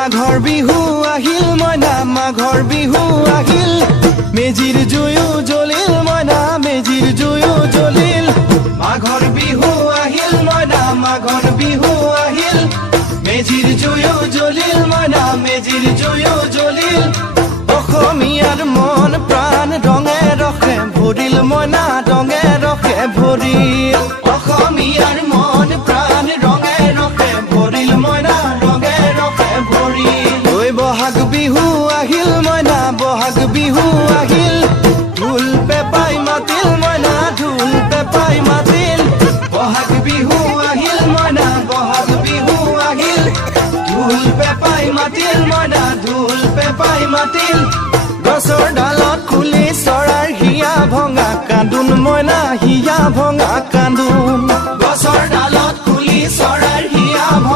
মাঘৰ বিহু আহিল মইনা মাঘৰ বিহু আহিল মেজিৰ জুয়ো জ্বলিল মইনা মেজিৰ জুয়ো জ্বলিল মাঘৰ বিহু আহিল মইনা মাঘৰ বিহু আহিল মেজিৰ জুয়ো জ্বলিল মইনা মেজিৰ জুয়ো জ্বলিল অসমীয়াৰ মন প্ৰাণ ৰঙে ৰখে ভৰিল মইনা ৰঙে ৰখে ভৰিল অসমীয়াৰ মন প্ৰাণ ৰঙে ৰখে ভৰিল মইনা ৰঙে ৰখে ভৰিল ঐ বহাগ বিহু আহিল মইনা বহাগ বিহু আহিল ঢোল পেপাই মাতিল মইনা ঢোল পেপাই মাতিল বহাগ বিহু আহিল মইনা বহাগ বিহু আহিল ঢোল পেপাই মাতিল মইনা ঢোল পেপাই মাতিল গছৰ ডালত কুলি চৰাইৰ হিয়া ভঙা কান্দোন মইনা হিয়া ভঙা কান্দোন গছৰ ডালত কুলি চৰাইৰ হিয়া ভঙা